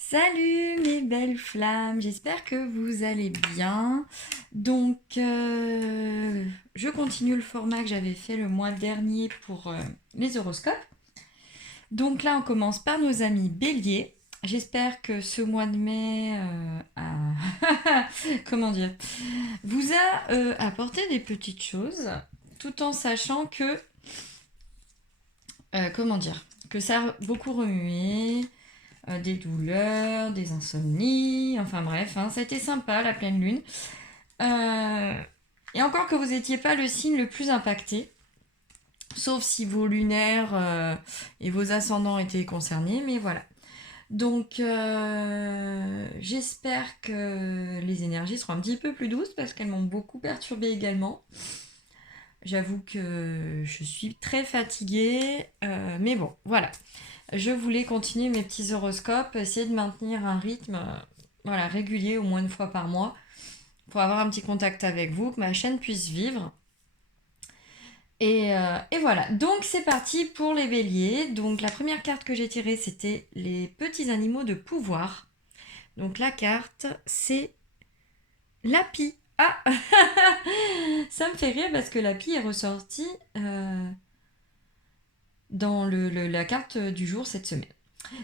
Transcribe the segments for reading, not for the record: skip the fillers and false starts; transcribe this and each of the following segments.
Salut mes belles flammes, j'espère que vous allez bien. Donc, je continue le format que j'avais fait le mois dernier pour les horoscopes. Donc là, on commence par nos amis béliers. J'espère que ce mois de mai comment dire, vous a apporté des petites choses, tout en sachant que, comment dire, que ça a beaucoup remué, des douleurs, des insomnies, enfin bref, hein, ça a été sympa la pleine lune. Euh, et encore que vous n'étiez pas le signe le plus impacté, sauf si vos lunaires et vos ascendants étaient concernés, mais voilà. Donc j'espère que les énergies seront un petit peu plus douces parce qu'elles m'ont beaucoup perturbée également. J'avoue que je suis très fatiguée, mais bon, voilà. Je voulais continuer mes petits horoscopes, essayer de maintenir un rythme voilà, régulier au moins une fois par mois pour avoir un petit contact avec vous, que ma chaîne puisse vivre. Et voilà, donc c'est parti pour les béliers. Donc la première carte que j'ai tirée, c'était les petits animaux de pouvoir. Donc la carte, c'est la pie. Ah ça me fait rire parce que la pie est ressortie dans la carte du jour cette semaine.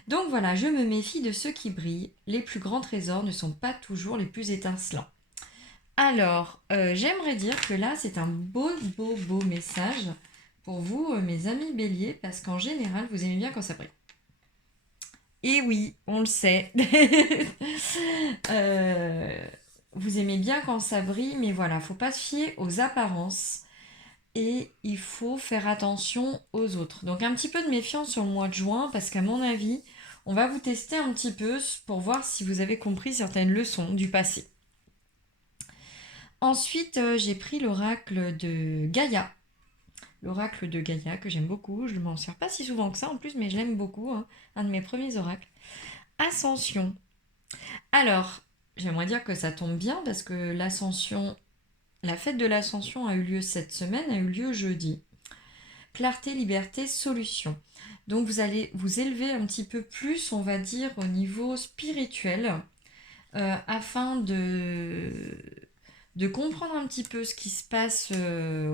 Donc voilà, je me méfie de ceux qui brillent. Les plus grands trésors ne sont pas toujours les plus étincelants. Alors, j'aimerais dire que là, c'est un beau message pour vous, mes amis béliers, parce qu'en général, vous aimez bien quand ça brille. Et oui, on le sait. Euh, vous aimez bien quand ça brille, mais voilà, faut pas se fier aux apparences et il faut faire attention aux autres. Donc un petit peu de méfiance sur le mois de juin, parce qu'à mon avis, on va vous tester un petit peu pour voir si vous avez compris certaines leçons du passé. Ensuite, j'ai pris l'oracle de Gaïa. L'oracle de Gaïa que j'aime beaucoup. Je ne m'en sers pas si souvent que ça en plus, mais je l'aime beaucoup. Hein. Un de mes premiers oracles. Ascension. Alors, j'aimerais dire que ça tombe bien parce que l'ascension, la fête de l'ascension a eu lieu cette semaine, a eu lieu jeudi. Clarté, liberté, solution. Donc vous allez vous élever un petit peu plus, on va dire, au niveau spirituel, afin de comprendre un petit peu ce qui se passe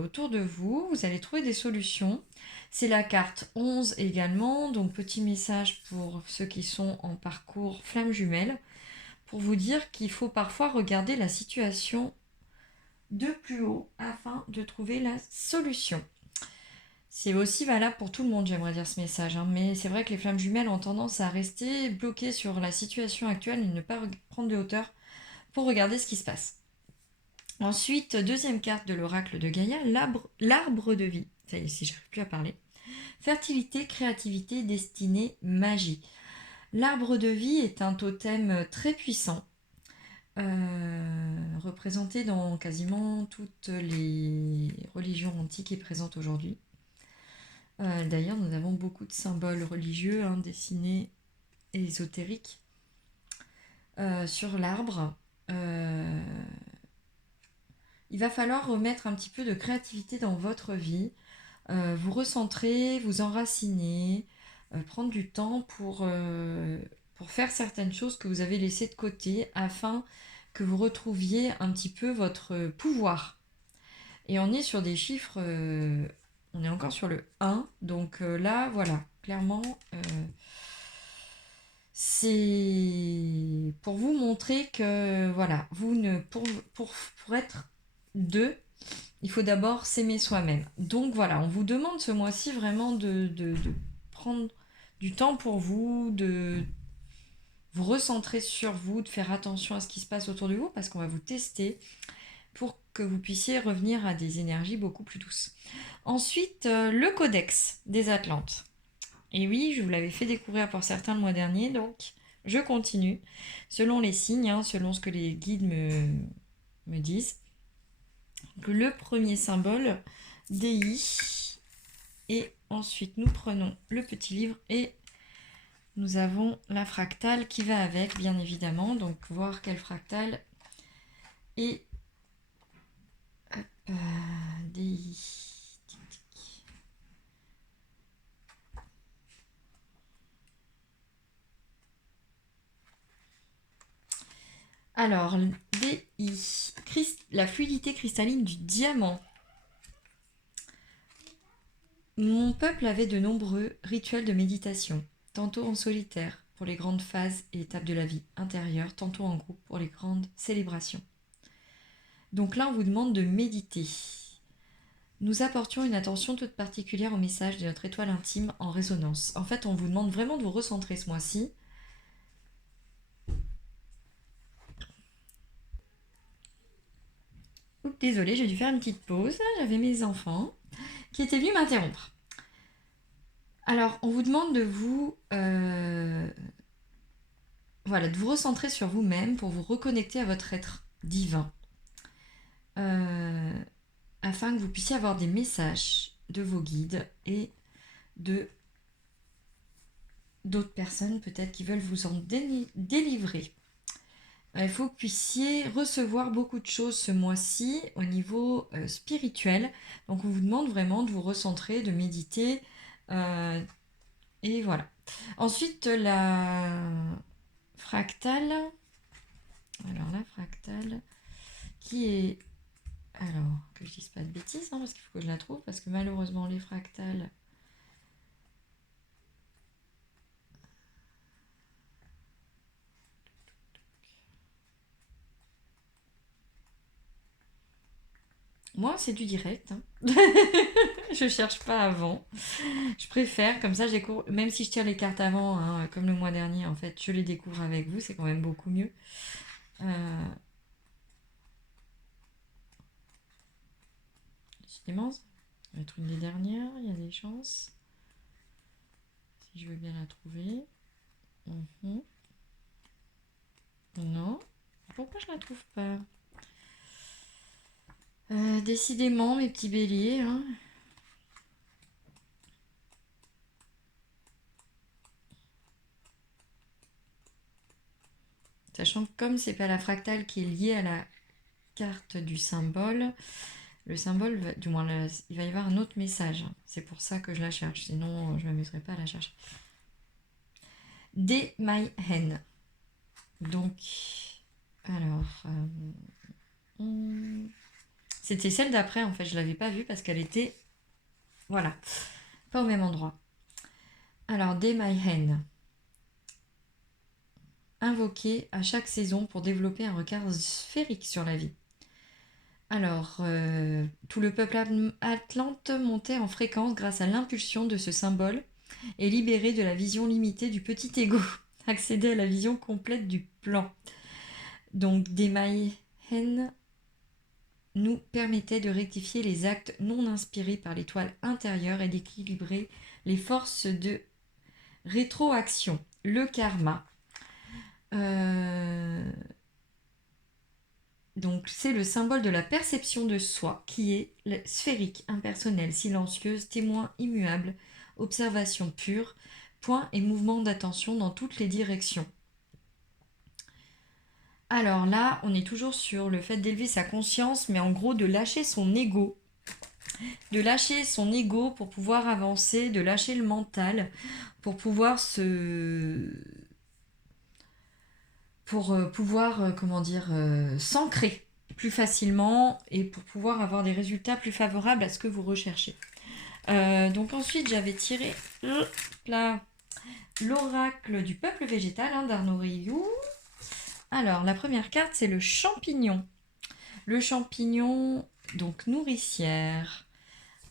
autour de vous. Vous allez trouver des solutions. C'est la carte 11 également, donc petit message pour ceux qui sont en parcours flamme jumelle, pour vous dire qu'il faut parfois regarder la situation de plus haut afin de trouver la solution. C'est aussi valable pour tout le monde, j'aimerais dire ce message, hein. Mais c'est vrai que les flammes jumelles ont tendance à rester bloquées sur la situation actuelle et ne pas prendre de hauteur pour regarder ce qui se passe. Ensuite, deuxième carte de l'oracle de Gaïa, l'arbre de vie. Ça y est, si j'arrive plus à parler. Fertilité, créativité, destinée, magie. L'arbre de vie est un totem très puissant, représenté dans quasiment toutes les religions antiques et présentes aujourd'hui. D'ailleurs, nous avons beaucoup de symboles religieux dessinés et ésotériques sur l'arbre. Euh, il va falloir remettre un petit peu de créativité dans votre vie, vous recentrer, vous enraciner, prendre du temps pour faire certaines choses que vous avez laissées de côté afin que vous retrouviez un petit peu votre pouvoir. Et on est sur des chiffres, on est encore sur le 1, donc là, voilà, clairement, c'est pour vous montrer que, voilà, vous ne, pour être deux, il faut d'abord s'aimer soi-même. Donc voilà, on vous demande ce mois-ci vraiment de prendre du temps pour vous, de vous recentrer sur vous, de faire attention à ce qui se passe autour de vous, parce qu'on va vous tester pour que vous puissiez revenir à des énergies beaucoup plus douces. Ensuite, le codex des Atlantes. Et oui, je vous l'avais fait découvrir pour certains le mois dernier, donc je continue. Selon les signes, selon ce que les guides me disent. Donc, le premier symbole, DI. Et ensuite, nous prenons le petit livre et nous avons la fractale qui va avec, bien évidemment. Donc, voir quelle fractale est DI. Alors, DI, la fluidité cristalline du diamant. Mon peuple avait de nombreux rituels de méditation, tantôt en solitaire pour les grandes phases et étapes de la vie intérieure, tantôt en groupe pour les grandes célébrations. Donc là, on vous demande de méditer. Nous apportions une attention toute particulière au message de notre étoile intime en résonance. En fait, on vous demande vraiment de vous recentrer ce mois-ci. Oups, désolée, j'ai dû faire une petite pause. J'avais mes enfants qui étaient venus m'interrompre. Alors, on vous demande de vous, voilà, de vous recentrer sur vous-même pour vous reconnecter à votre être divin, afin que vous puissiez avoir des messages de vos guides et de d'autres personnes peut-être qui veulent vous en délivrer. Il faut que vous puissiez recevoir beaucoup de choses ce mois-ci au niveau spirituel. Donc on vous demande vraiment de vous recentrer, de méditer. Et voilà. Ensuite, la fractale. Alors la fractale qui est... Alors, que je dise pas de bêtises, hein, parce qu'il faut que je la trouve, parce que malheureusement les fractales... Moi, c'est du direct. Hein. Je cherche pas avant. Je préfère, comme ça, je découvre, même si je tire les cartes avant, hein, comme le mois dernier, en fait, je les découvre avec vous, c'est quand même beaucoup mieux. Décidément, ça va être une des dernières, il y a des chances. Si je veux bien la trouver. Non. Pourquoi je la trouve pas? Décidément, mes petits béliers. Hein. Sachant que comme c'est pas la fractale qui est liée à la carte du symbole, le symbole, du moins, il va y avoir un autre message. C'est pour ça que je la cherche. Sinon, je ne m'amuserais pas à la chercher. D. My Hen. Donc, alors... c'était celle d'après, en fait. Je ne l'avais pas vue parce qu'elle était... Voilà. Pas au même endroit. Alors, D. My Hen. Invoqué à chaque saison pour développer un regard sphérique sur la vie. Alors, tout le peuple atlante montait en fréquence grâce à l'impulsion de ce symbole et libéré de la vision limitée du petit ego, accéder à la vision complète du plan. Donc, Demaïhen nous permettait de rectifier les actes non inspirés par l'étoile intérieure et d'équilibrer les forces de rétroaction, le karma. Donc c'est le symbole de la perception de soi qui est sphérique, impersonnelle, silencieuse, témoin immuable, observation pure, point et mouvement d'attention dans toutes les directions. Alors là, on est toujours sur le fait d'élever sa conscience, mais en gros de lâcher son ego. De lâcher son ego pour pouvoir avancer, de lâcher le mental, pour pouvoir s'ancrer plus facilement et pour pouvoir avoir des résultats plus favorables à ce que vous recherchez. Donc ensuite, j'avais tiré l'oracle du peuple végétal d'Arnaud Rioux. Alors, la première carte, c'est le champignon. Le champignon, donc nourricière.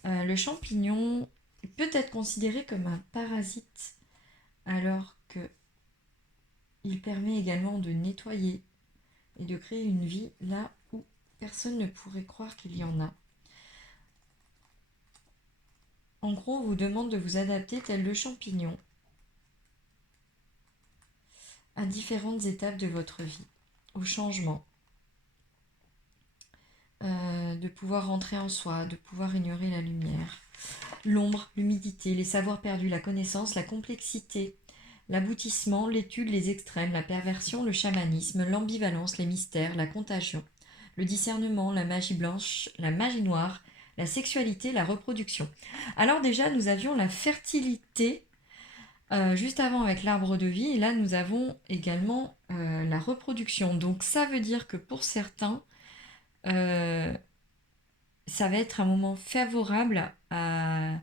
Le champignon peut être considéré comme un parasite, alors que il permet également de nettoyer et de créer une vie là où personne ne pourrait croire qu'il y en a. En gros, on vous demande de vous adapter tel le champignon à différentes étapes de votre vie, au changement, de pouvoir rentrer en soi, de pouvoir ignorer la lumière, l'ombre, l'humidité, les savoirs perdus, la connaissance, la complexité, l'aboutissement, l'étude, les extrêmes, la perversion, le chamanisme, l'ambivalence, les mystères, la contagion, le discernement, la magie blanche, la magie noire, la sexualité, la reproduction. Alors déjà, nous avions la fertilité Juste avant avec l'arbre de vie, et là nous avons également la reproduction. Donc ça veut dire que pour certains, euh, ça va être un moment favorable à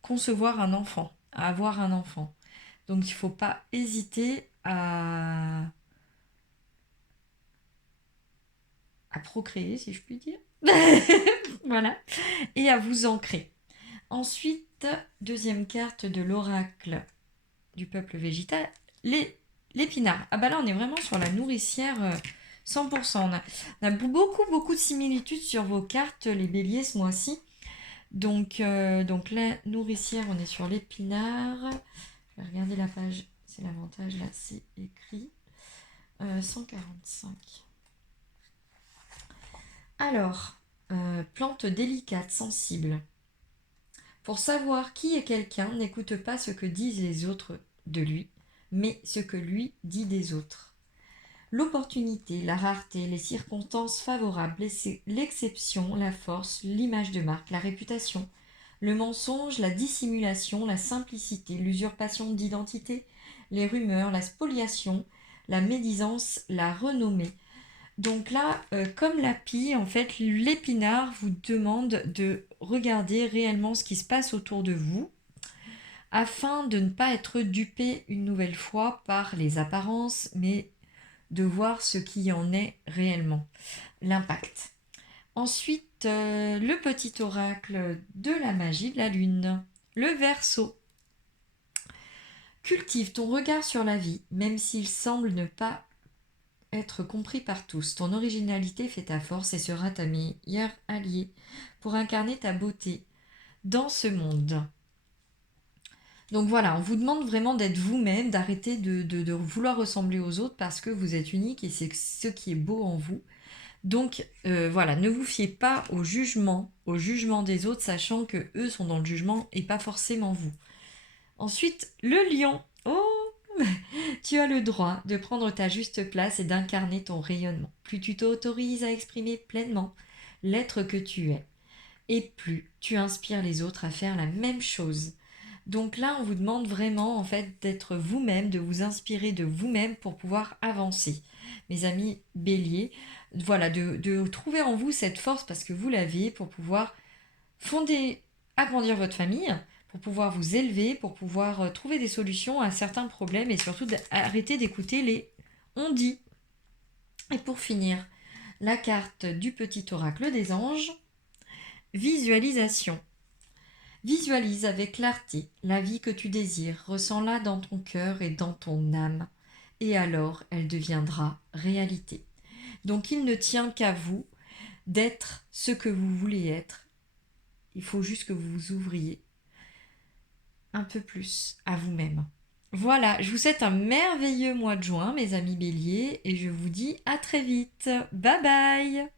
concevoir un enfant, à avoir un enfant. Donc il ne faut pas hésiter à procréer, si je puis dire. Voilà. Et à vous ancrer. Ensuite, deuxième carte de l'oracle du peuple végétal, l'épinard. Ah bah là, on est vraiment sur la nourricière 100%. On a beaucoup de similitudes sur vos cartes, les béliers, ce mois-ci. Donc la nourricière, on est sur l'épinard. Je vais regarder la page, c'est l'avantage, là, c'est écrit. 145. Alors, plante délicate, sensible. Pour savoir qui est quelqu'un, n'écoute pas ce que disent les autres de lui, mais ce que lui dit des autres. L'opportunité, la rareté, les circonstances favorables, l'exception, la force, l'image de marque, la réputation, le mensonge, la dissimulation, la simplicité, l'usurpation d'identité, les rumeurs, la spoliation, la médisance, la renommée. Donc là, comme la pie, en fait, l'épinard vous demande de regarder réellement ce qui se passe autour de vous afin de ne pas être dupé une nouvelle fois par les apparences, mais de voir ce qui en est réellement, l'impact. Ensuite, le petit oracle de la magie de la lune, le Verseau. Cultive ton regard sur la vie, même s'il semble ne pas être compris par tous. Ton originalité fait ta force et sera ta meilleure alliée pour incarner ta beauté dans ce monde. Donc voilà, on vous demande vraiment d'être vous-même, d'arrêter de vouloir ressembler aux autres parce que vous êtes unique et c'est ce qui est beau en vous. Donc voilà, ne vous fiez pas au jugement des autres, sachant que eux sont dans le jugement et pas forcément vous. Ensuite, le lion. Oh, tu as le droit de prendre ta juste place et d'incarner ton rayonnement. Plus tu t'autorises à exprimer pleinement l'être que tu es, et plus tu inspires les autres à faire la même chose. Donc là, on vous demande vraiment en fait d'être vous-même, de vous inspirer de vous-même pour pouvoir avancer. Mes amis béliers, voilà, de trouver en vous cette force parce que vous l'avez pour pouvoir fonder, agrandir votre famille, pour pouvoir vous élever, pour pouvoir trouver des solutions à certains problèmes et surtout d'arrêter d'écouter les on dit. Et pour finir, la carte du petit oracle des anges, visualisation. Visualise avec clarté la vie que tu désires, ressens-la dans ton cœur et dans ton âme, et alors elle deviendra réalité. Donc il ne tient qu'à vous d'être ce que vous voulez être. Il faut juste que vous vous ouvriez un peu plus à vous-même. Voilà, je vous souhaite un merveilleux mois de juin, mes amis béliers, et je vous dis à très vite. Bye bye!